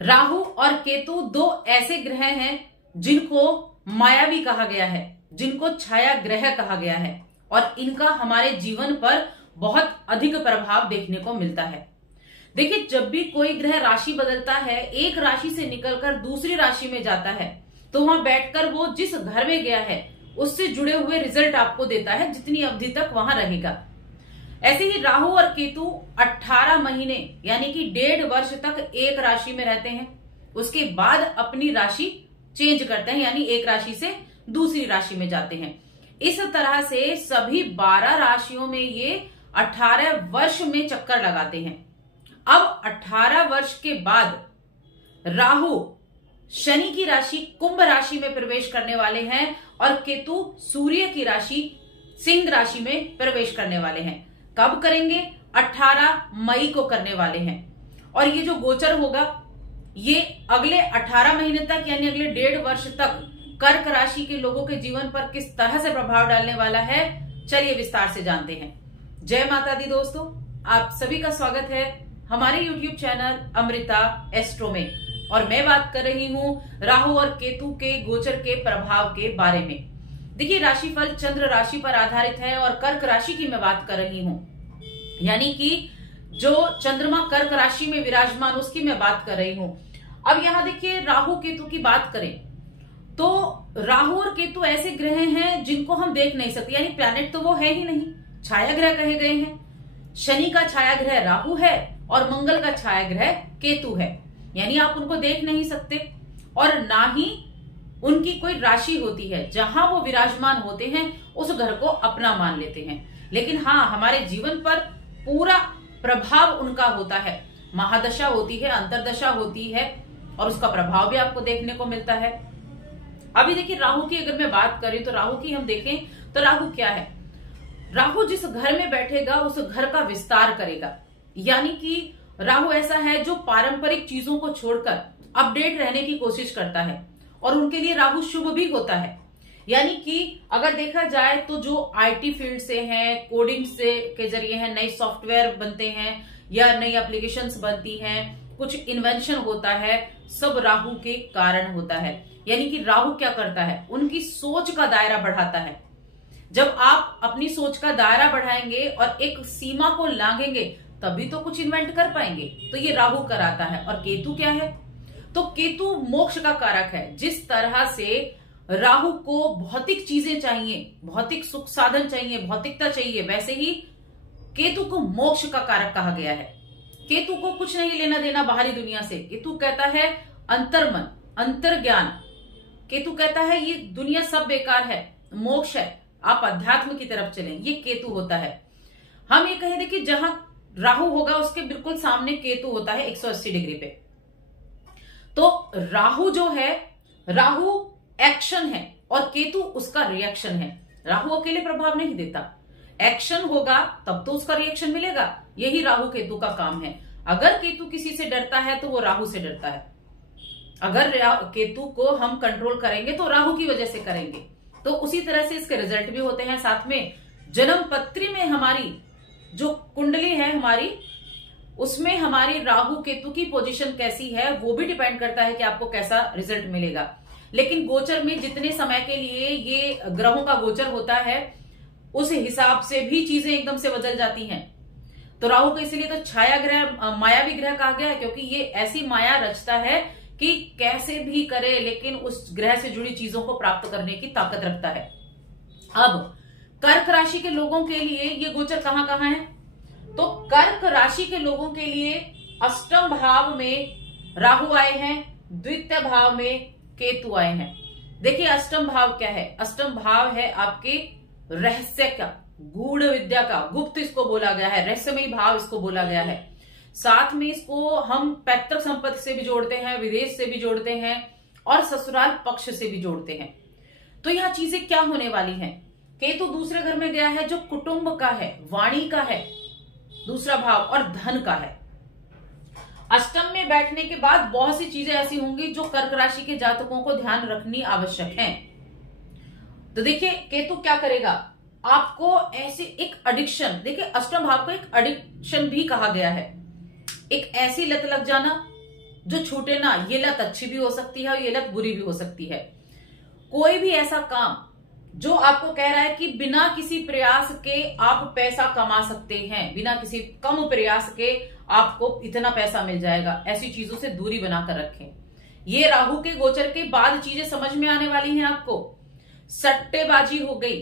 राहु और केतु दो ऐसे ग्रह हैं जिनको मायावी कहा गया है, जिनको छाया ग्रह कहा गया है और इनका हमारे जीवन पर बहुत अधिक प्रभाव देखने को मिलता है। देखिए, जब भी कोई ग्रह राशि बदलता है, एक राशि से निकलकर दूसरी राशि में जाता है, तो वहां बैठकर वो जिस घर में गया है उससे जुड़े हुए रिजल्ट आपको देता है जितनी अवधि तक वहां रहेगा। ऐसे ही राहु और केतु 18 महीने यानी कि 1.5 वर्ष तक एक राशि में रहते हैं, उसके बाद अपनी राशि चेंज करते हैं, यानी एक राशि से दूसरी राशि में जाते हैं। इस तरह से सभी 12 राशियों में ये 18 वर्ष में चक्कर लगाते हैं। अब 18 वर्ष के बाद राहु शनि की राशि कुंभ राशि में प्रवेश करने वाले हैं और केतु सूर्य की राशि सिंह राशि में प्रवेश करने वाले हैं। कब करेंगे? 18 मई को करने वाले हैं। और ये जो गोचर होगा ये अगले 18 महीने तक यानी अगले 1.5 वर्ष तक कर्क राशि के लोगों के जीवन पर किस तरह से प्रभाव डालने वाला है, चलिए विस्तार से जानते हैं। जय माता दी दोस्तों, आप सभी का स्वागत है हमारे YouTube चैनल अमृता एस्ट्रो में। और मैं बात कर रही हूं राहु और केतु के गोचर के प्रभाव के बारे में। देखिए, राशिफल चंद्र राशि पर आधारित है और कर्क राशि की मैं बात कर रही हूं, यानी कि जो चंद्रमा कर्क राशि में विराजमान उसकी मैं बात कर रही हूं। अब यहां देखिए, राहु केतु की बात करें तो राहु और केतु ऐसे ग्रह हैं जिनको हम देख नहीं सकते, यानी प्लैनेट तो वो है ही नहीं, छाया ग्रह कहे गए हैं। शनि का छाया ग्रह राहु है और मंगल का छाया ग्रह केतु है, यानी आप उनको देख नहीं सकते और ना ही उनकी कोई राशि होती है जहां वो विराजमान होते हैं उस घर को अपना मान लेते हैं। लेकिन हाँ, हमारे जीवन पर पूरा प्रभाव उनका होता है। महादशा होती है, अंतरदशा होती है और उसका प्रभाव भी आपको देखने को मिलता है। अभी देखिए, राहु की अगर मैं बात करें तो राहु की हम देखें तो राहु क्या है? राहु जिस घर में बैठेगा उस घर का विस्तार करेगा, यानी कि राहु ऐसा है जो पारंपरिक चीजों को छोड़कर अपडेट रहने की कोशिश करता है और उनके लिए राहु शुभ भी होता है। यानी कि अगर देखा जाए तो जो आईटी फील्ड से हैं, कोडिंग से के जरिए हैं, नए सॉफ्टवेयर बनते हैं या नई एप्लीकेशंस बनती हैं, कुछ इन्वेंशन होता है, सब राहु के कारण होता है। यानी कि राहु क्या करता है? उनकी सोच का दायरा बढ़ाता है। जब आप अपनी सोच का दायरा बढ़ाएंगे और एक सीमा को लांघेंगे तभी तो कुछ इन्वेंट कर पाएंगे, तो ये राहु कराता है। और केतु क्या है? तो केतु मोक्ष का कारक है। जिस तरह से राहु को भौतिक चीजें चाहिए, भौतिक सुख साधन चाहिए, भौतिकता चाहिए, वैसे ही केतु को मोक्ष का कारक कहा गया है। केतु को कुछ नहीं लेना देना बाहरी दुनिया से। केतु कहता है अंतर्मन, अंतर्ज्ञान। केतु कहता है ये दुनिया सब बेकार है, मोक्ष है, आप अध्यात्म की तरफ चलें, ये केतु होता है। हम ये कहें देखिए, जहां राहु होगा उसके बिल्कुल सामने केतु होता है 180 डिग्री पे। तो राहु जो है, राहु एक्शन है और केतु उसका रिएक्शन है। राहु अकेले प्रभाव नहीं देता, एक्शन होगा तब तो उसका रिएक्शन मिलेगा। यही राहु केतु का काम है। अगर केतु किसी से डरता है तो वो राहु से डरता है। अगर केतु को हम कंट्रोल करेंगे तो राहु की वजह से करेंगे। तो उसी तरह से इसके रिजल्ट भी होते हैं। साथ में जन्म पत्री में हमारी जो कुंडली है हमारी, उसमें हमारी राहु केतु की पोजीशन कैसी है वो भी डिपेंड करता है कि आपको कैसा रिजल्ट मिलेगा। लेकिन गोचर में जितने समय के लिए ये ग्रहों का गोचर होता है उस हिसाब से भी चीजें एकदम से बदल जाती हैं। तो राहु को इसलिए तो छाया ग्रह, मायावी ग्रह कहा गया है, क्योंकि ये ऐसी माया रचता है कि कैसे भी करे लेकिन उस ग्रह से जुड़ी चीजों को प्राप्त करने की ताकत रखता है। अब कर्क राशि के लोगों के लिए ये गोचर कहां कहां है? तो कर्क राशि के लोगों के लिए अष्टम भाव में राहु आए हैं, द्वितीय भाव में केतु आए हैं। देखिए, अष्टम भाव क्या है? अष्टम भाव है आपके रहस्य का, गूढ़ विद्या का, गुप्त इसको बोला गया है, रहस्यमयी भाव इसको बोला गया है। साथ में इसको हम पैतृक संपत्ति से भी जोड़ते हैं, विदेश से भी जोड़ते हैं और ससुराल पक्ष से भी जोड़ते हैं। तो यह चीजें क्या होने वाली हैं? केतु दूसरे घर में गया है जो कुटुंब का है, वाणी का है, दूसरा भाव और धन का है। अष्टम में बैठने के बाद बहुत सी चीजें ऐसी होंगी जो कर्क राशि के जातकों को ध्यान रखनी आवश्यक है। तो देखिए, केतु क्या करेगा? आपको ऐसे एक एडिक्शन, देखिए अष्टम भाव को एक एडिक्शन भी कहा गया है, एक ऐसी लत लग जाना जो छूटे ना, ये लत अच्छी भी हो सकती है और ये लत बुरी भी हो सकती है। कोई भी ऐसा काम जो आपको कह रहा है कि बिना किसी प्रयास के आप पैसा कमा सकते हैं, बिना किसी कम प्रयास के आपको इतना पैसा मिल जाएगा, ऐसी चीजों से दूरी बनाकर रखें। ये राहु के गोचर के बाद चीजें समझ में आने वाली हैं आपको। सट्टेबाजी हो गई,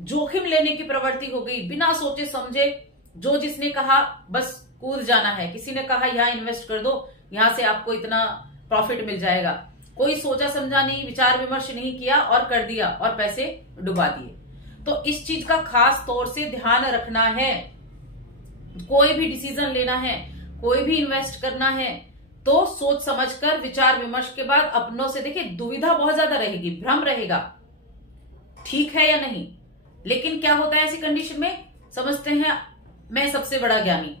जोखिम लेने की प्रवृत्ति हो गई, बिना सोचे समझे जो जिसने कहा बस कूद जाना है। किसी ने कहा यहां इन्वेस्ट कर दो, यहां से आपको इतना प्रॉफिट मिल जाएगा, कोई सोचा समझा नहीं, विचार विमर्श नहीं किया और कर दिया और पैसे डुबा दिए। तो इस चीज का खास तौर से ध्यान रखना है। कोई भी डिसीजन लेना है, कोई भी इन्वेस्ट करना है तो सोच समझकर विचार विमर्श के बाद अपनों से, देखिए दुविधा बहुत ज्यादा रहेगी, भ्रम रहेगा, ठीक है या नहीं। लेकिन क्या होता है ऐसी कंडीशन में, समझते हैं मैं सबसे बड़ा ज्ञानी,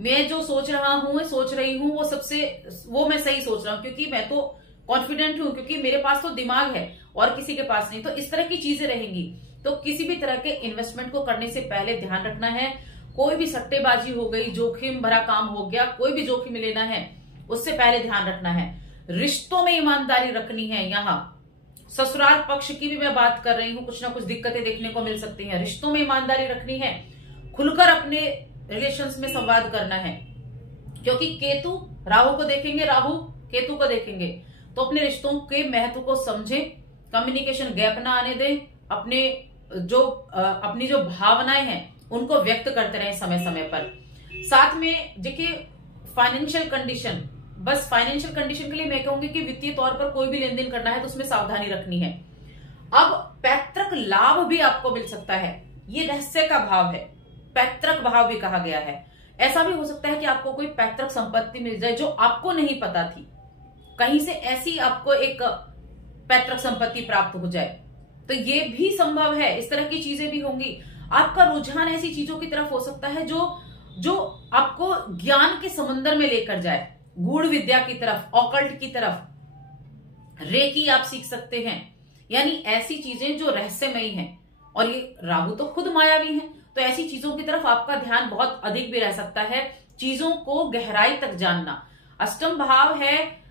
मैं जो सोच रहा हूं सोच रही हूं वो मैं सही सोच रहा हूं, क्योंकि मैं तो कॉन्फिडेंट हूं, क्योंकि मेरे पास तो दिमाग है और किसी के पास नहीं। तो इस तरह की चीजें रहेंगी। तो किसी भी तरह के इन्वेस्टमेंट को करने से पहले ध्यान रखना है, कोई भी सट्टेबाजी हो गई, जोखिम भरा काम हो गया, कोई भी जोखिम लेना है उससे पहले ध्यान रखना है। रिश्तों में ईमानदारी रखनी है। यहाँ ससुराल पक्ष की भी मैं बात कर रही हूं, कुछ ना कुछ दिक्कतें देखने को मिल सकती हैं। रिश्तों में ईमानदारी रखनी है, खुलकर अपने रिलेशंस में संवाद करना है, क्योंकि केतु राहु को देखेंगे, राहु केतु को देखेंगे। तो अपने रिश्तों के महत्व को समझें, कम्युनिकेशन गैप ना आने दें, अपनी जो भावनाएं हैं उनको व्यक्त करते रहें समय समय पर। साथ में देखिए फाइनेंशियल कंडीशन, बस फाइनेंशियल कंडीशन के लिए मैं कहूंगी कि वित्तीय तौर पर कोई भी लेन देन करना है तो उसमें सावधानी रखनी है। अब पैतृक लाभ भी आपको मिल सकता है, ये रहस्य का भाव है, पैतृक भाव भी कहा गया है। ऐसा भी हो सकता है कि आपको कोई पैतृक संपत्ति मिल जाए जो आपको नहीं पता थी, कहीं से ऐसी आपको एक पैतृक संपत्ति प्राप्त हो जाए, तो ये भी संभव है। इस तरह की चीजें भी होंगी। आपका रुझान ऐसी चीजों की तरफ हो सकता है जो आपको ज्ञान के समंदर में लेकर जाए, गूढ़ विद्या की तरफ, ऑकल्ट की तरफ। रेकी आप सीख सकते हैं, यानी ऐसी चीजें जो रहस्यमयी हैं। और ये राहु तो खुद मायावी हैं, तो ऐसी चीजों की तरफ आपका ध्यान बहुत अधिक भी रह सकता है, चीजों को गहराई तक जानना। अष्टम भाव है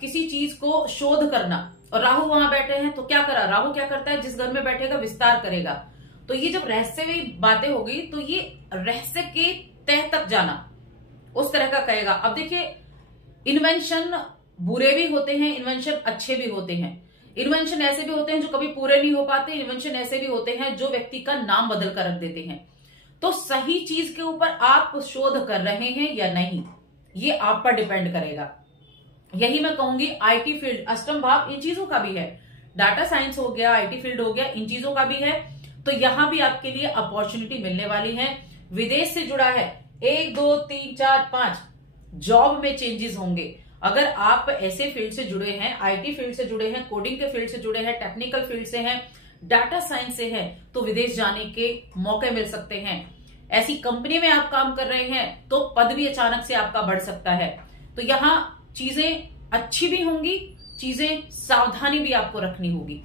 किसी चीज को शोध करना, और राहु वहां बैठे हैं तो क्या करा, राहु क्या करता है, जिस घर में बैठेगा विस्तार करेगा। तो ये जब रहस्यमयी बातें होगी तो ये रहस्य के तह तक जाना, उस तरह का कहेगा। अब देखिए इन्वेंशन बुरे भी होते हैं, इन्वेंशन अच्छे भी होते हैं, इन्वेंशन ऐसे भी होते हैं जो कभी पूरे नहीं हो पाते, इन्वेंशन ऐसे भी होते हैं जो व्यक्ति का नाम बदल कर रख देते हैं। तो सही चीज के ऊपर आप शोध कर रहे हैं या नहीं, ये आप पर डिपेंड करेगा। यही मैं कहूंगी आईटी फील्ड, अष्टम भाव इन चीजों का भी है, डाटा साइंस हो गया, आईटी फील्ड हो गया, इन चीजों का भी है। तो यहां भी आपके लिए अपॉर्चुनिटी मिलने वाली है। विदेश से जुड़ा है 1 2 3 4 5 जॉब में चेंजेस होंगे। अगर आप ऐसे फील्ड से जुड़े हैं, आईटी फील्ड से जुड़े हैं, कोडिंग के फील्ड से जुड़े हैं, टेक्निकल फील्ड से हैं, डाटा साइंस से हैं, तो विदेश जाने के मौके मिल सकते हैं। ऐसी कंपनी में आप काम कर रहे हैं तो पद भी अचानक से आपका बढ़ सकता है। तो यहां चीजें अच्छी भी होंगी, चीजें सावधानी भी आपको रखनी होगी।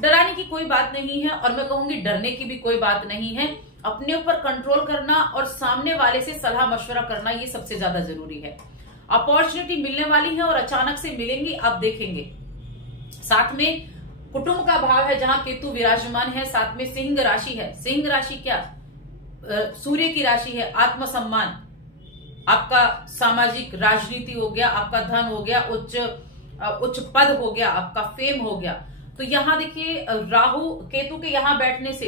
डराने की कोई बात नहीं है, और मैं कहूंगी डरने की भी कोई बात नहीं है। अपने ऊपर कंट्रोल करना और सामने वाले से सलाह मशवरा करना, ये सबसे ज्यादा जरूरी है। अपॉर्चुनिटी मिलने वाली है और अचानक से मिलेंगी, आप देखेंगे। साथ में कुटुंब का भाव है जहां केतु विराजमान है, साथ में सिंह राशि है। सिंह राशि क्या, सूर्य की राशि है। आत्मसम्मान, आपका सामाजिक राजनीति हो गया, आपका धन हो गया, उच्च पद हो गया, आपका फेम हो गया। तो यहां देखिए राहु केतु के यहां बैठने से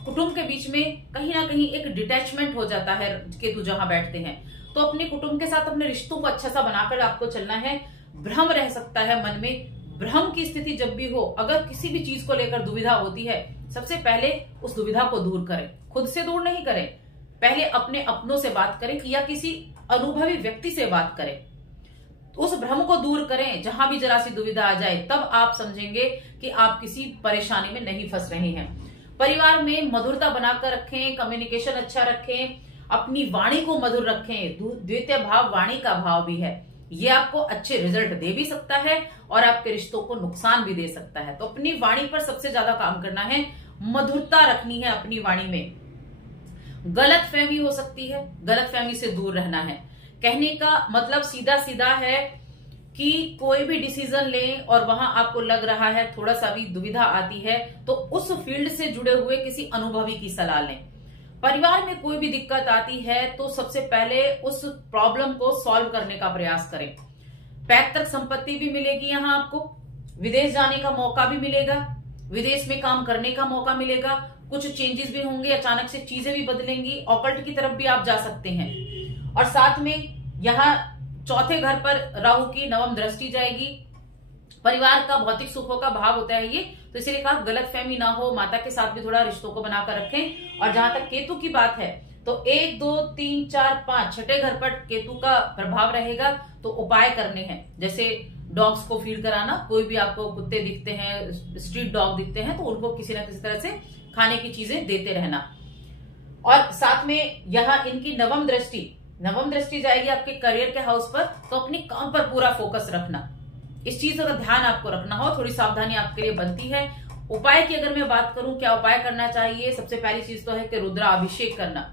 कुटुंब के बीच में कहीं ना कहीं एक डिटैचमेंट हो जाता है। केतु जहां बैठते हैं तो अपने कुटुंब के साथ अपने रिश्तों को अच्छा सा बनाकर आपको चलना है। भ्रम रह सकता है मन में, भ्रम की स्थिति जब भी हो, अगर किसी भी चीज को लेकर दुविधा होती है, सबसे पहले उस दुविधा को दूर करें। खुद से दूर नहीं करें, पहले अपने अपनों से बात करें या किसी अनुभवी व्यक्ति से बात करें, उस भ्रम को दूर करें। जहां भी जरा सी दुविधा आ जाए तब आप समझेंगे कि आप किसी परेशानी में नहीं फंस रहे हैं। परिवार में मधुरता बनाकर रखें, कम्युनिकेशन अच्छा रखें, अपनी वाणी को मधुर रखें। द्वितीय भाव वाणी का भाव भी है, ये आपको अच्छे रिजल्ट दे भी सकता है और आपके रिश्तों को नुकसान भी दे सकता है। तो अपनी वाणी पर सबसे ज्यादा काम करना है, मधुरता रखनी है अपनी वाणी में। गलत फहमी हो सकती है, गलत फहमी से दूर रहना है। कहने का मतलब सीधा सीधा है कि कोई भी डिसीजन लें और वहां आपको लग रहा है थोड़ा सा भी दुविधा आती है तो उस फील्ड से जुड़े हुए किसी अनुभवी की सलाह लें। परिवार में कोई भी दिक्कत आती है तो सबसे पहले उस प्रॉब्लम को सॉल्व करने का प्रयास करें। पैतृक संपत्ति भी मिलेगी यहाँ आपको, विदेश जाने का मौका भी मिलेगा, विदेश में काम करने का मौका मिलेगा, कुछ चेंजेस भी होंगे, अचानक से चीजें भी बदलेंगी, ऑकल्ट की तरफ भी आप जा सकते हैं। और साथ में यहाँ चौथे घर पर राहु की नवम दृष्टि जाएगी। परिवार का भौतिक सुखों का भाव होता है ये, तो इसीलिए कहा गलतफहमी ना हो, माता के साथ भी थोड़ा रिश्तों को बनाकर रखें। और जहां तक केतु की बात है तो 1, 2, 3, 4, 5 छठे घर पर केतु का प्रभाव रहेगा। तो उपाय करने हैं, जैसे डॉग्स को फीड कराना, कोई भी आपको कुत्ते दिखते हैं, स्ट्रीट डॉग दिखते हैं तो उनको किसी न किसी तरह से खाने की चीजें देते रहना। और साथ में यहाँ इनकी नवम दृष्टि जाएगी आपके करियर के हाउस पर, तो अपने काम पर पूरा फोकस रखना, इस चीज का ध्यान आपको रखना हो, थोड़ी सावधानी आपके लिए बनती है। उपाय की अगर मैं बात करूं क्या उपाय करना चाहिए, सबसे पहली चीज तो है कि रुद्राभिषेक करना,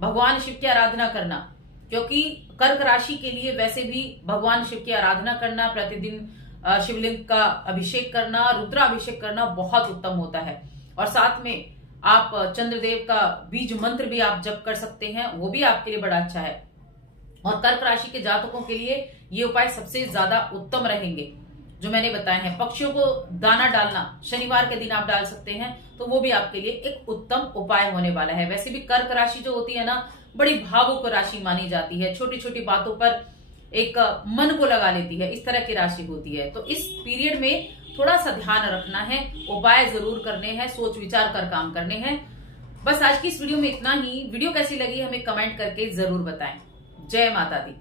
भगवान शिव की आराधना करना, क्योंकि कर्क राशि के लिए वैसे भी भगवान शिव की आराधना करना, प्रतिदिन शिवलिंग का अभिषेक करना, रुद्राभिषेक करना बहुत उत्तम होता है। और साथ में आप चंद्रदेव का बीज मंत्र भी आप जप कर सकते हैं, वो भी आपके लिए बड़ा अच्छा है। और कर्क राशि के जातकों के लिए ये उपाय सबसे ज्यादा उत्तम रहेंगे जो मैंने बताए हैं। पक्षियों को दाना डालना शनिवार के दिन आप डाल सकते हैं, तो वो भी आपके लिए एक उत्तम उपाय होने वाला है। वैसे भी कर्क राशि जो होती है ना, बड़ी भावुक राशि मानी जाती है, छोटी छोटी बातों पर एक मन को लगा लेती है, इस तरह की राशि होती है। तो इस पीरियड में थोड़ा सा ध्यान रखना है, उपाय जरूर करने हैं, सोच विचार कर काम करने हैं। बस आज की इस वीडियो में इतना ही। वीडियो कैसी लगी हमें कमेंट करके जरूर बताएं। जय माता दी।